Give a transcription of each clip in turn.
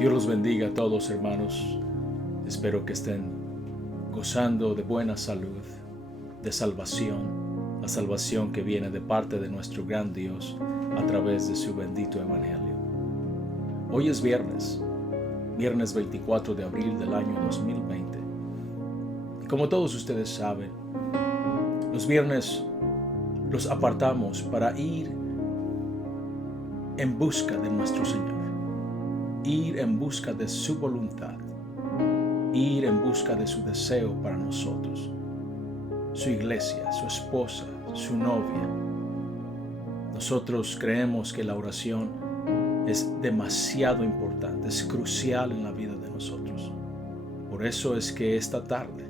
Dios los bendiga a todos, hermanos. Espero que estén gozando de buena salud, de salvación, la salvación que viene de parte de nuestro gran Dios a través de su bendito evangelio. Hoy es viernes 24 de abril del año 2020. Y como todos ustedes saben, los viernes los apartamos para ir en busca de nuestro Señor. Ir en busca de su voluntad, ir en busca de su deseo para nosotros, su iglesia, su esposa, su novia. Nosotros creemos que la oración es demasiado importante, es crucial en la vida de nosotros. Por eso es que esta tarde,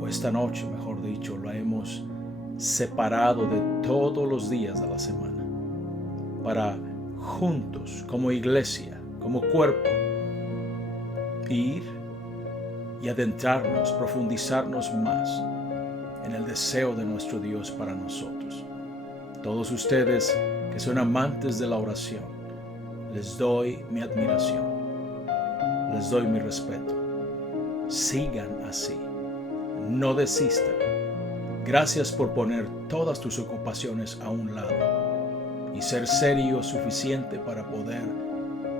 o esta noche mejor dicho, la hemos separado de todos los días de la semana, para juntos, como iglesia, como cuerpo, ir y adentrarnos, profundizarnos más en el deseo de nuestro Dios para nosotros. Todos ustedes que son amantes de la oración, les doy mi admiración, les doy mi respeto. Sigan así, no desistan. Gracias por poner todas tus ocupaciones a un lado y ser serio suficiente para poder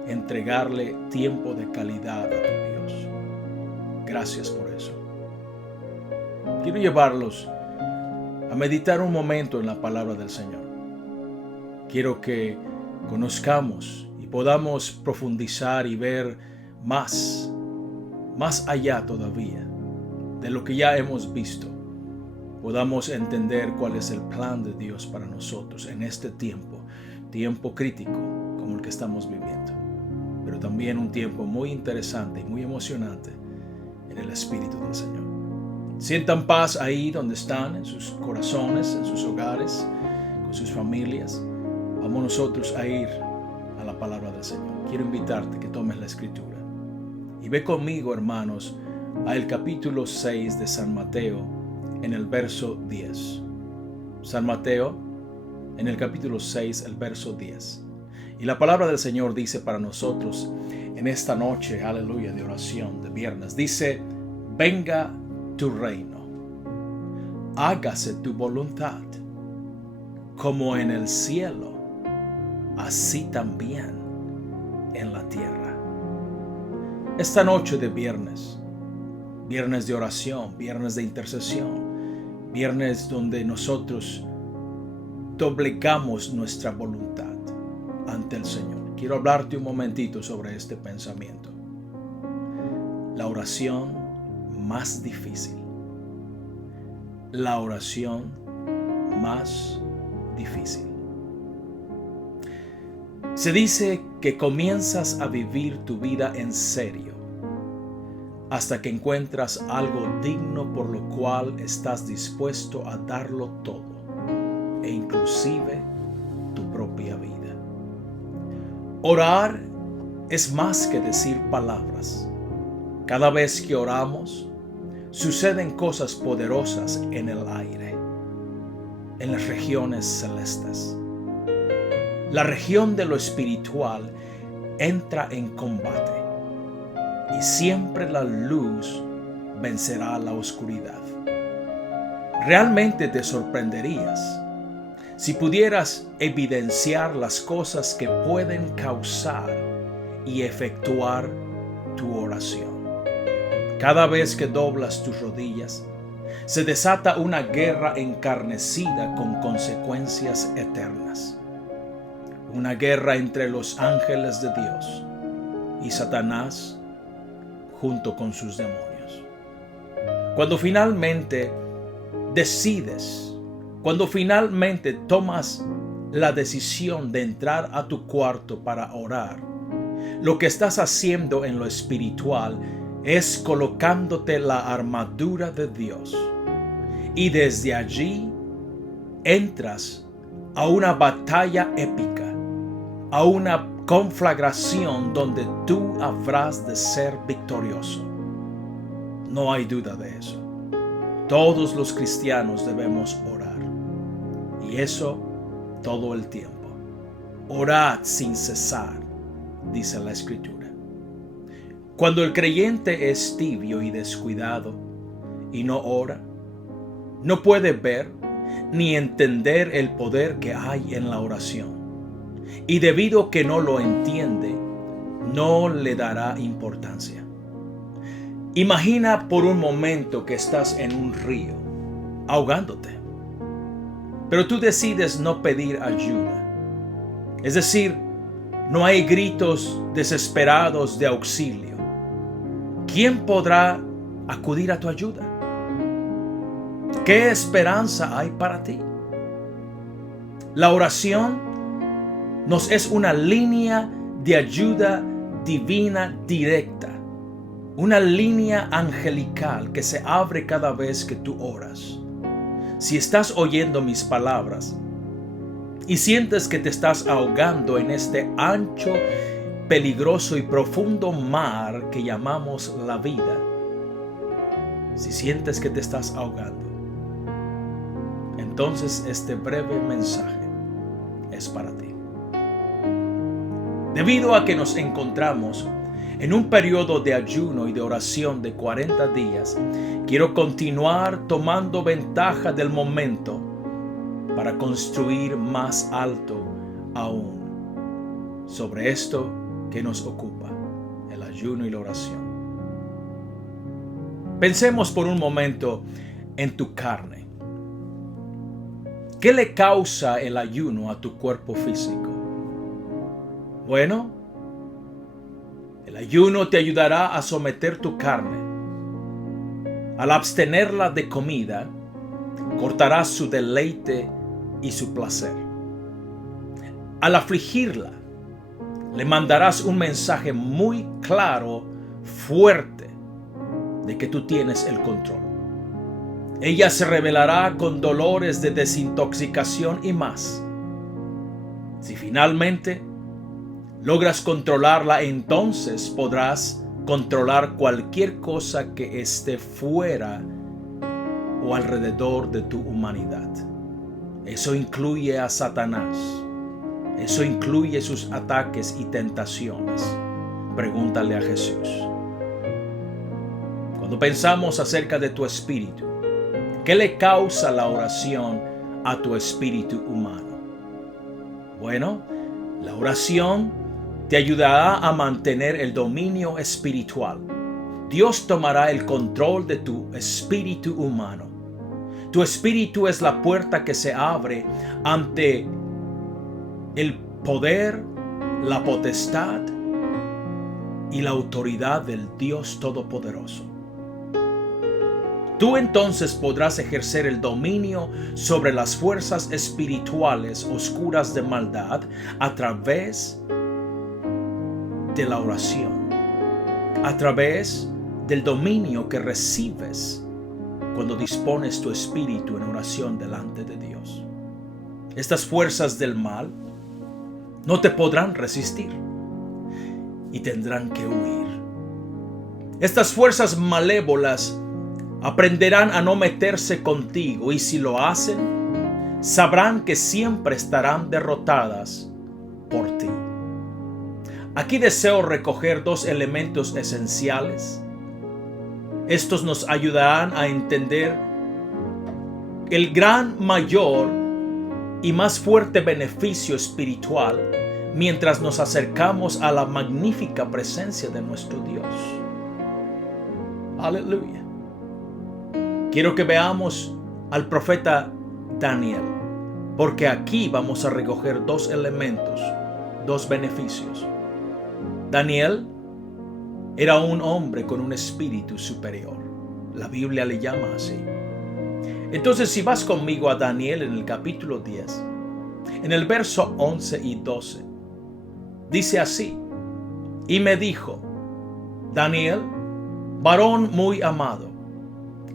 entregarle tiempo de calidad a tu Dios. Gracias por eso. Quiero llevarlos a meditar un momento en la palabra del Señor. Quiero que conozcamos y podamos profundizar y ver más allá todavía de lo que ya hemos visto. Podamos entender cuál es el plan de Dios para nosotros en este tiempo crítico como el que estamos viviendo, pero también un tiempo muy interesante y muy emocionante en el Espíritu del Señor. Sientan paz ahí donde están, en sus corazones, en sus hogares, con sus familias. Vamos nosotros a ir a la palabra del Señor. Quiero invitarte que tomes la Escritura y ve conmigo, hermanos, al capítulo 6 de San Mateo, en el verso 10. San Mateo, en el capítulo 6, el verso 10. Y la palabra del Señor dice para nosotros en esta noche, aleluya, de oración de viernes, dice: venga tu reino, hágase tu voluntad, como en el cielo, así también en la tierra. Esta noche de viernes de oración, viernes de intercesión, viernes donde nosotros doblegamos nuestra voluntad ante el Señor. Quiero hablarte un momentito sobre este pensamiento. La oración más difícil. La oración más difícil. Se dice que comienzas a vivir tu vida en serio hasta que encuentras algo digno por lo cual estás dispuesto a darlo todo, e inclusive tu propia vida. Orar es más que decir palabras. Cada vez que oramos, suceden cosas poderosas en el aire, en las regiones celestes. La región de lo espiritual entra en combate y siempre la luz vencerá la oscuridad. Realmente te sorprenderías si pudieras evidenciar las cosas que pueden causar y efectuar tu oración. Cada vez que doblas tus rodillas, se desata una guerra encarnecida con consecuencias eternas. Una guerra entre los ángeles de Dios y Satanás junto con sus demonios. Cuando finalmente decides, cuando finalmente tomas la decisión de entrar a tu cuarto para orar, lo que estás haciendo en lo espiritual es colocándote la armadura de Dios. Y desde allí entras a una batalla épica, a una conflagración donde tú habrás de ser victorioso. No hay duda de eso. Todos los cristianos debemos orar. Y eso todo el tiempo. Orad sin cesar, dice la Escritura. Cuando el creyente es tibio y descuidado y no ora, no puede ver ni entender el poder que hay en la oración. Y debido a que no lo entiende, no le dará importancia. Imagina por un momento que estás en un río, ahogándote, pero tú decides no pedir ayuda. Es decir, no hay gritos desesperados de auxilio. ¿Quién podrá acudir a tu ayuda? ¿Qué esperanza hay para ti? La oración nos es una línea de ayuda divina directa, una línea angelical que se abre cada vez que tú oras. Si estás oyendo mis palabras y sientes que te estás ahogando en este ancho, peligroso y profundo mar que llamamos la vida, si sientes que te estás ahogando, entonces este breve mensaje es para ti. Debido a que nos encontramos en un periodo de ayuno y de oración de 40 días, quiero continuar tomando ventaja del momento para construir más alto aún sobre esto que nos ocupa, el ayuno y la oración. Pensemos por un momento en tu carne. ¿Qué le causa el ayuno a tu cuerpo físico? Bueno, el ayuno te ayudará a someter tu carne. Al abstenerla de comida, cortarás su deleite y su placer. Al afligirla, le mandarás un mensaje muy claro, fuerte, de que tú tienes el control. Ella se revelará con dolores de desintoxicación y más. Si finalmente logras controlarla, entonces podrás controlar cualquier cosa que esté fuera o alrededor de tu humanidad. Eso incluye a Satanás. Eso incluye sus ataques y tentaciones. Pregúntale a Jesús. Cuando pensamos acerca de tu espíritu, ¿qué le causa la oración a tu espíritu humano? Bueno, la oración te ayudará a mantener el dominio espiritual. Dios tomará el control de tu espíritu humano. Tu espíritu es la puerta que se abre ante el poder, la potestad y la autoridad del Dios Todopoderoso. Tú entonces podrás ejercer el dominio sobre las fuerzas espirituales oscuras de maldad a través de la oración, a través del dominio que recibes cuando dispones tu espíritu en oración delante de Dios. Estas fuerzas del mal no te podrán resistir y tendrán que huir. Estas fuerzas malévolas aprenderán a no meterse contigo, y si lo hacen, sabrán que siempre estarán derrotadas por ti. Aquí deseo recoger dos elementos esenciales. Estos nos ayudarán a entender el gran, mayor y más fuerte beneficio espiritual mientras nos acercamos a la magnífica presencia de nuestro Dios. Aleluya. Quiero que veamos al profeta Daniel, porque aquí vamos a recoger dos elementos, dos beneficios. Daniel era un hombre con un espíritu superior. La Biblia le llama así. Entonces, si vas conmigo a Daniel en el capítulo 10, en el verso 11 y 12, dice así: y me dijo, Daniel, varón muy amado,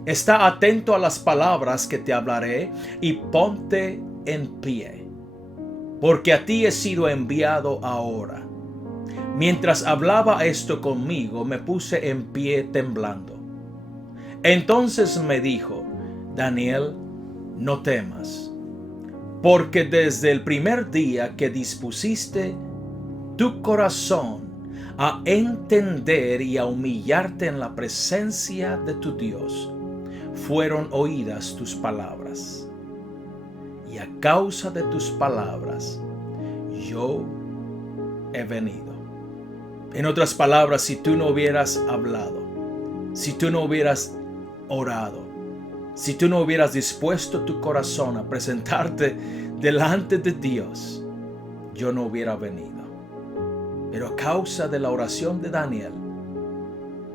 está atento a las palabras que te hablaré y ponte en pie, porque a ti he sido enviado ahora. Mientras hablaba esto conmigo, me puse en pie temblando. Entonces me dijo, Daniel, no temas, porque desde el primer día que dispusiste tu corazón a entender y a humillarte en la presencia de tu Dios, fueron oídas tus palabras. Y a causa de tus palabras, yo he venido. En otras palabras, si tú no hubieras hablado, si tú no hubieras orado, si tú no hubieras dispuesto tu corazón a presentarte delante de Dios, yo no hubiera venido. Pero a causa de la oración de Daniel,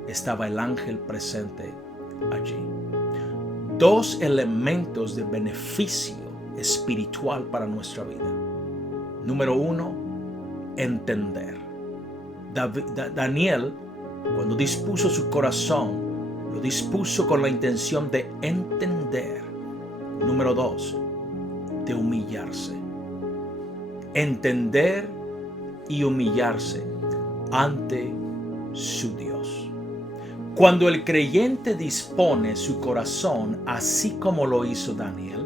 estaba el ángel presente allí. Dos elementos de beneficio espiritual para nuestra vida. Número uno, entender. Daniel, cuando dispuso su corazón, lo dispuso con la intención de entender. Número dos, de humillarse. Entender y humillarse ante su Dios. Cuando el creyente dispone su corazón así como lo hizo Daniel,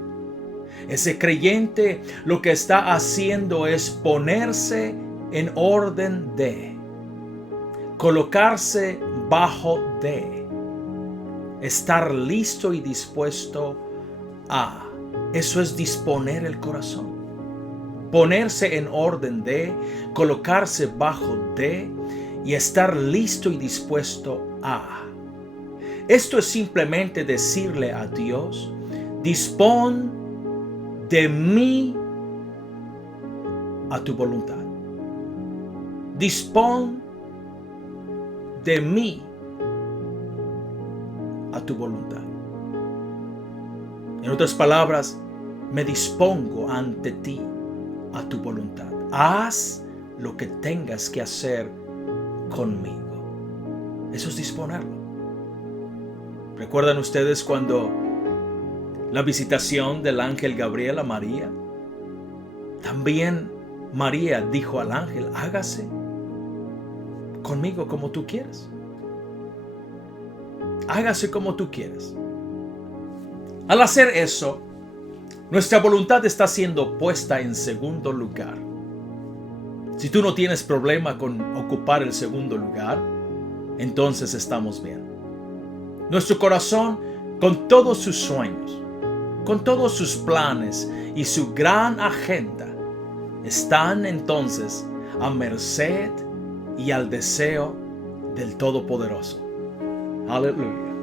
ese creyente lo que está haciendo es ponerse en orden de, colocarse bajo de, estar listo y dispuesto a. Eso es disponer el corazón. Ponerse en orden de, colocarse bajo de y estar listo y dispuesto a. Esto es simplemente decirle a Dios: dispón de mí a tu voluntad. Dispón de mí a tu voluntad. En otras palabras, me dispongo ante ti a tu voluntad. Haz lo que tengas que hacer conmigo. Eso es disponerlo. ¿Recuerdan ustedes cuando la visitación del ángel Gabriel a María? También María dijo al ángel: hágase conmigo como tú quieres. Hágase como tú quieres. Al hacer eso, nuestra voluntad está siendo puesta en segundo lugar. Si tú no tienes problema con ocupar el segundo lugar, entonces estamos bien. Nuestro corazón, con todos sus sueños, con todos sus planes y su gran agenda, están entonces a merced y al deseo del Todopoderoso. Aleluya.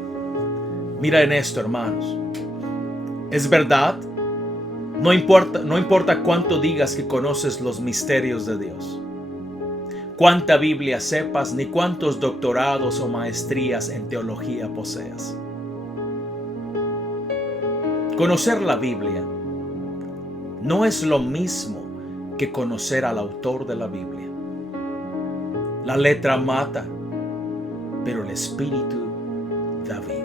Mira en esto, hermanos. Es verdad, no importa cuánto digas que conoces los misterios de Dios, cuánta Biblia sepas, ni cuántos doctorados o maestrías en teología poseas. Conocer la Biblia no es lo mismo que conocer al autor de la Biblia. La letra mata, pero el espíritu da vida.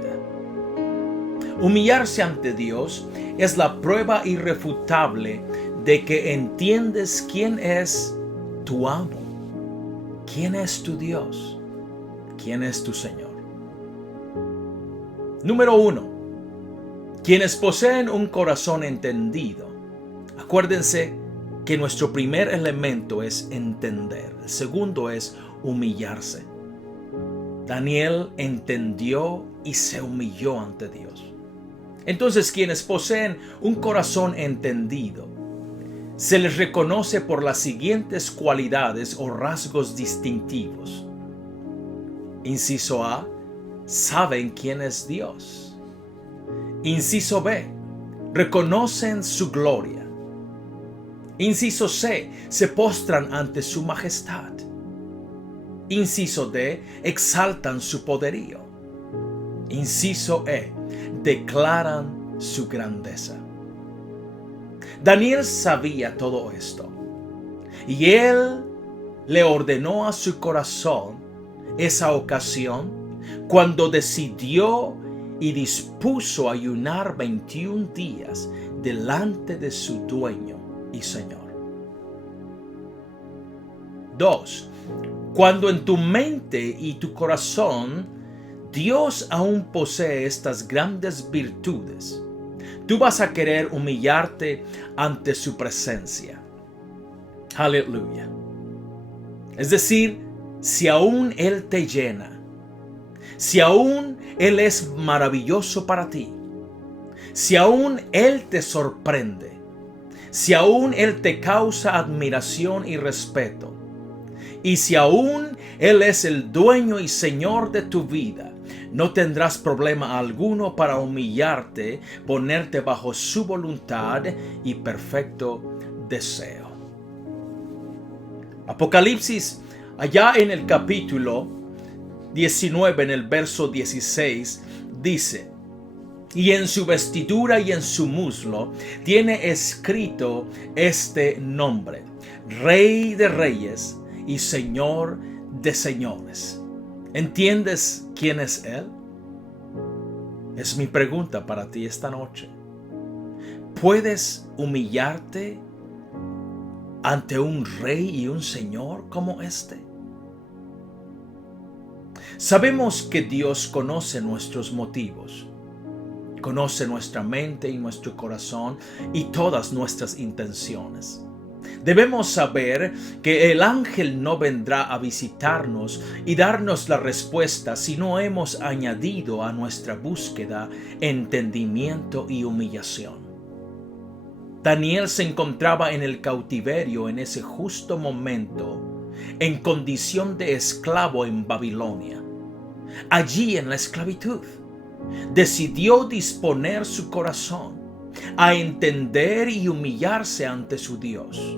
Humillarse ante Dios es la prueba irrefutable de que entiendes quién es tu amo, quién es tu Dios, quién es tu Señor. Número 1. Quienes poseen un corazón entendido, acuérdense que nuestro primer elemento es entender. El segundo es humillarse. Daniel entendió y se humilló ante Dios. Entonces, quienes poseen un corazón entendido, se les reconoce por las siguientes cualidades o rasgos distintivos. Inciso A, saben quién es Dios. Inciso B, reconocen su gloria. Inciso C, se postran ante su majestad. Inciso D, exaltan su poderío. Inciso E, declaran su grandeza. Daniel sabía todo esto, y él le ordenó a su corazón esa ocasión cuando decidió y dispuso ayunar 21 días delante de su dueño y Señor. 2. Cuando en tu mente y tu corazón Dios aún posee estas grandes virtudes, tú vas a querer humillarte ante su presencia. Aleluya. Es decir, si aún Él te llena, si aún Él es maravilloso para ti, si aún Él te sorprende, si aún Él te causa admiración y respeto, y si aún Él es el dueño y Señor de tu vida, no tendrás problema alguno para humillarte, ponerte bajo su voluntad y perfecto deseo. Apocalipsis, allá en el capítulo 19, en el verso 16, dice: y en su vestidura y en su muslo tiene escrito este nombre: Rey de Reyes y Señor de Señores. ¿Entiendes quién es Él? Es mi pregunta para ti esta noche. ¿Puedes humillarte ante un Rey y un Señor como este? Sabemos que Dios conoce nuestros motivos, conoce nuestra mente y nuestro corazón y todas nuestras intenciones. Debemos saber que el ángel no vendrá a visitarnos y darnos la respuesta si no hemos añadido a nuestra búsqueda entendimiento y humillación. Daniel se encontraba en el cautiverio en ese justo momento, en condición de esclavo en Babilonia. Allí en la esclavitud, decidió disponer su corazón a entender y humillarse ante su Dios,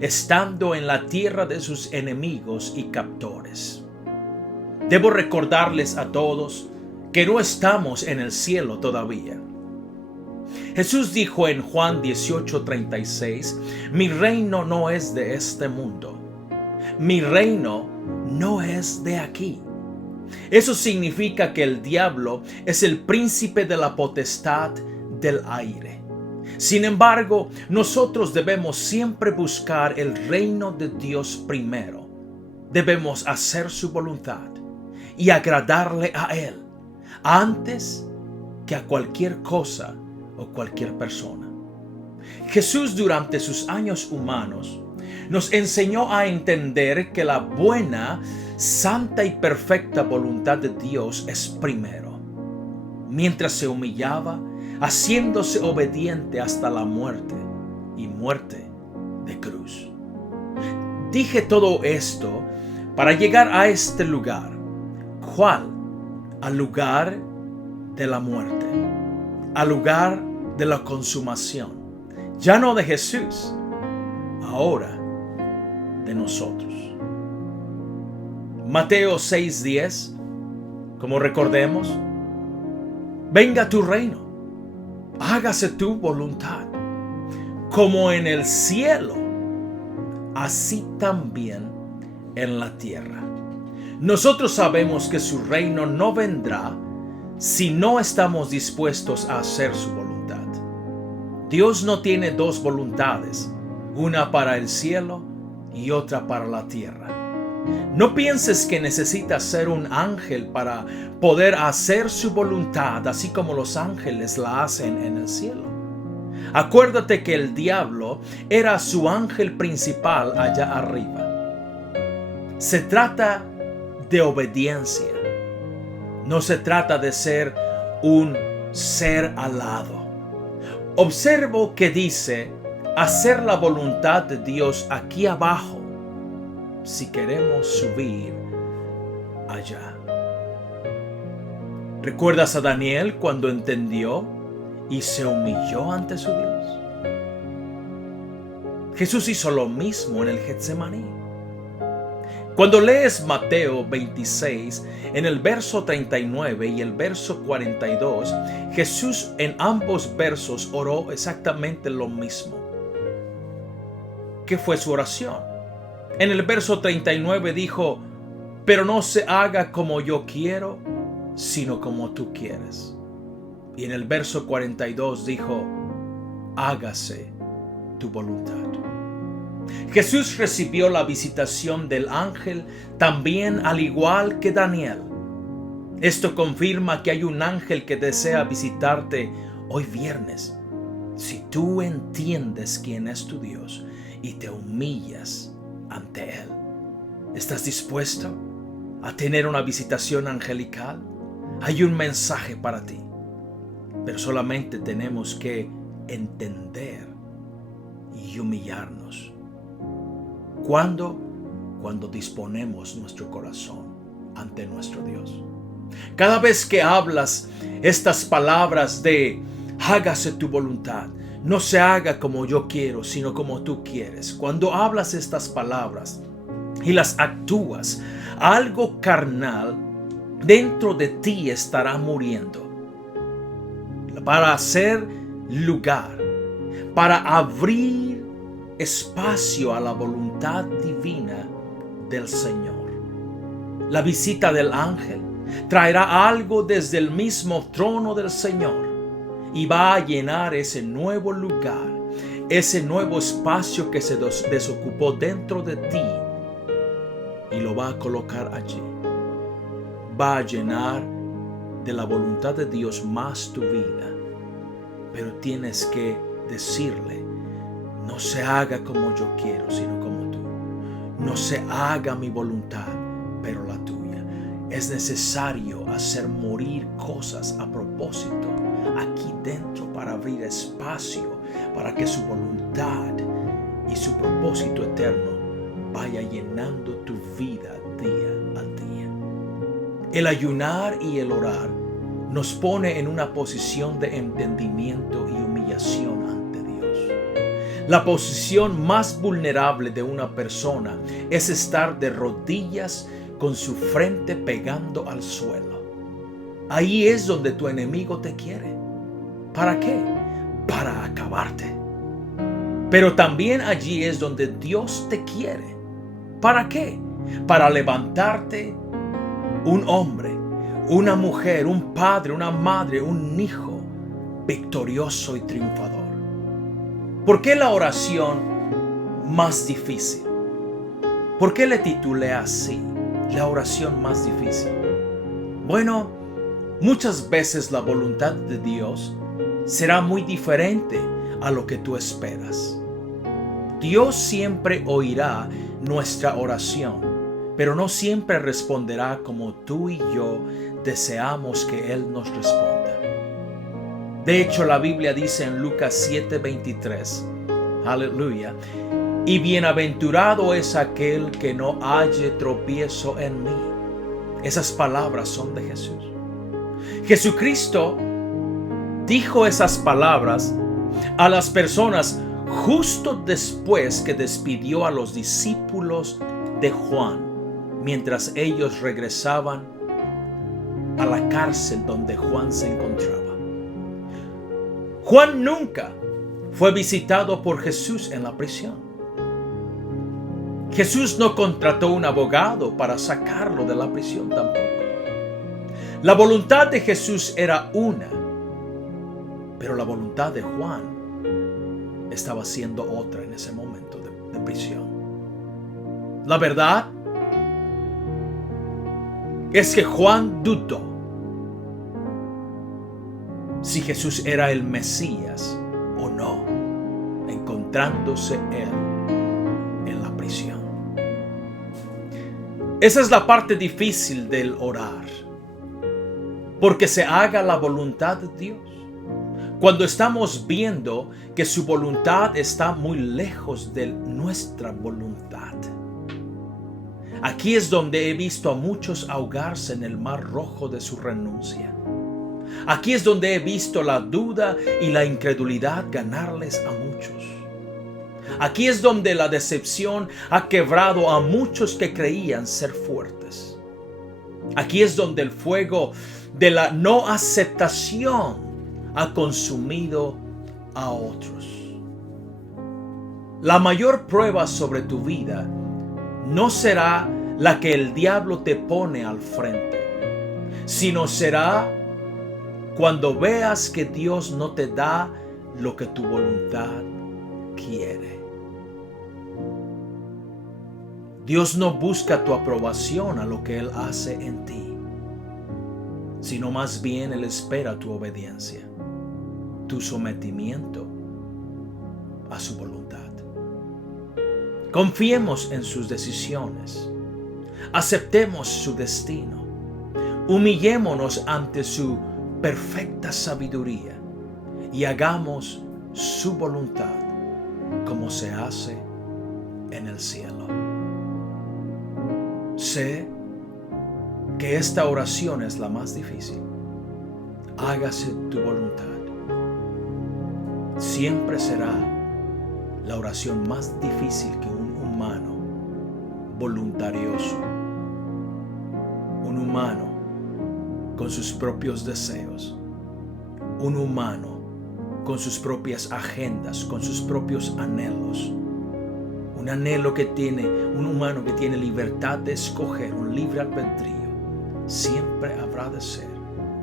estando en la tierra de sus enemigos y captores. Debo recordarles a todos que no estamos en el cielo todavía. Jesús dijo en Juan 18:36, mi reino no es de este mundo. Mi reino no es de aquí. Eso significa que el diablo es el príncipe de la potestad del aire. Sin embargo, nosotros debemos siempre buscar el reino de Dios primero. Debemos hacer su voluntad y agradarle a Él antes que a cualquier cosa o cualquier persona. Jesús, durante sus años humanos, nos enseñó a entender que la buena, santa y perfecta voluntad de Dios es primero, mientras se humillaba, haciéndose obediente hasta la muerte y muerte de cruz. Dije todo esto para llegar a este lugar. ¿Cuál? Al lugar de la muerte, al lugar de la consumación, ya no de Jesús, ahora de nosotros. Mateo 6:10, como recordemos: venga tu reino, hágase tu voluntad, como en el cielo, así también en la tierra. Nosotros sabemos que su reino no vendrá si no estamos dispuestos a hacer su voluntad. Dios no tiene dos voluntades, una para el cielo y otra para la tierra. No pienses que necesitas ser un ángel para poder hacer su voluntad, así como los ángeles la hacen en el cielo. Acuérdate que el diablo era su ángel principal allá arriba. Se trata de obediencia. No se trata de ser un ser alado. Observo que dice hacer la voluntad de Dios aquí abajo, si queremos subir allá. ¿Recuerdas a Daniel cuando entendió y se humilló ante su Dios? Jesús hizo lo mismo en el Getsemaní. Cuando lees Mateo 26, en el verso 39 y el verso 42, Jesús en ambos versos oró exactamente lo mismo. ¿Qué fue su oración? En el verso 39 dijo: pero no se haga como yo quiero, sino como tú quieres. Y en el verso 42 dijo: hágase tu voluntad. Jesús recibió la visitación del ángel también, al igual que Daniel. Esto confirma que hay un ángel que desea visitarte hoy viernes, si tú entiendes quién es tu Dios y te humillas ante Él. ¿Estás dispuesto a tener una visitación angelical? Hay un mensaje para ti, pero solamente tenemos que entender y humillarnos. ¿Cuándo? Cuando disponemos nuestro corazón ante nuestro Dios. Cada vez que hablas estas palabras de hágase tu voluntad, no se haga como yo quiero, sino como tú quieres. Cuando hablas estas palabras y las actúas, algo carnal dentro de ti estará muriendo para hacer lugar, para abrir espacio a la voluntad divina del Señor. La visita del ángel traerá algo desde el mismo trono del Señor y va a llenar ese nuevo lugar, ese nuevo espacio que se desocupó dentro de ti, y lo va a colocar allí. Va a llenar de la voluntad de Dios más tu vida, pero tienes que decirle: no se haga como yo quiero, sino como tú. No se haga mi voluntad, pero la tuya. Es necesario hacer morir cosas a propósito aquí dentro para abrir espacio para que su voluntad y su propósito eterno vaya llenando tu vida día a día. El ayunar y el orar nos pone en una posición de entendimiento y humillación ante Dios. La posición más vulnerable de una persona es estar de rodillas con su frente pegando al suelo. Ahí es donde tu enemigo te quiere. ¿Para qué? Para acabarte. Pero también allí es donde Dios te quiere. ¿Para qué? Para levantarte un hombre, una mujer, un padre, una madre, un hijo victorioso y triunfador. ¿Por qué la oración más difícil? ¿Por qué le titulé así? La oración más difícil. Bueno, muchas veces la voluntad de Dios será muy diferente a lo que tú esperas. Dios siempre oirá nuestra oración, pero no siempre responderá como tú y yo deseamos que Él nos responda. De hecho, la Biblia dice en Lucas 7:23, aleluya, y bienaventurado es aquel que no halle tropiezo en mí. Esas palabras son de Jesús. Jesucristo dijo esas palabras a las personas justo después que despidió a los discípulos de Juan, mientras ellos regresaban a la cárcel donde Juan se encontraba. Juan nunca fue visitado por Jesús en la prisión. Jesús no contrató un abogado para sacarlo de la prisión tampoco. La voluntad de Jesús era una, pero la voluntad de Juan estaba siendo otra en ese momento de prisión. La verdad es que Juan dudó si Jesús era el Mesías o no, encontrándose él en la prisión. Esa es la parte difícil del orar, porque se haga la voluntad de Dios. Cuando estamos viendo que su voluntad está muy lejos de nuestra voluntad. Aquí es donde he visto a muchos ahogarse en el mar rojo de su renuncia. Aquí es donde he visto la duda y la incredulidad ganarles a muchos. Aquí es donde la decepción ha quebrado a muchos que creían ser fuertes. Aquí es donde el fuego de la no aceptación ha consumido a otros. La mayor prueba sobre tu vida no será la que el diablo te pone al frente, sino será cuando veas que Dios no te da lo que tu voluntad quiere. Dios no busca tu aprobación a lo que Él hace en ti, sino más bien Él espera tu obediencia, tu sometimiento a su voluntad. Confiemos en sus decisiones Aceptemos su destino. Humillémonos ante su perfecta sabiduría y hagamos su voluntad como se hace en el cielo. Sé que esta oración es la más difícil. Hágase tu voluntad. Siempre será la oración más difícil que un humano voluntarioso, un humano con sus propios deseos, un humano con sus propias agendas, con sus propios anhelos, un humano que tiene libertad de escoger, un libre albedrío. Siempre habrá de ser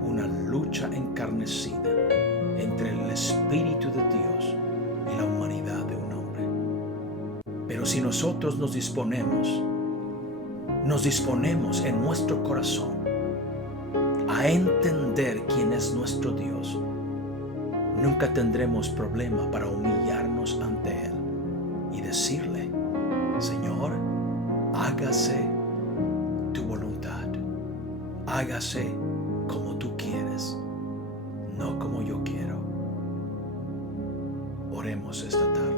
una lucha encarnecida entre el Espíritu de Dios y la humanidad de un hombre. Pero si nosotros nos disponemos en nuestro corazón a entender quién es nuestro Dios, nunca tendremos problema para humillarnos ante Él y decirle: Señor, hágase tu voluntad, hágase como tú quieres, no como yo quiero. Oremos esta tarde.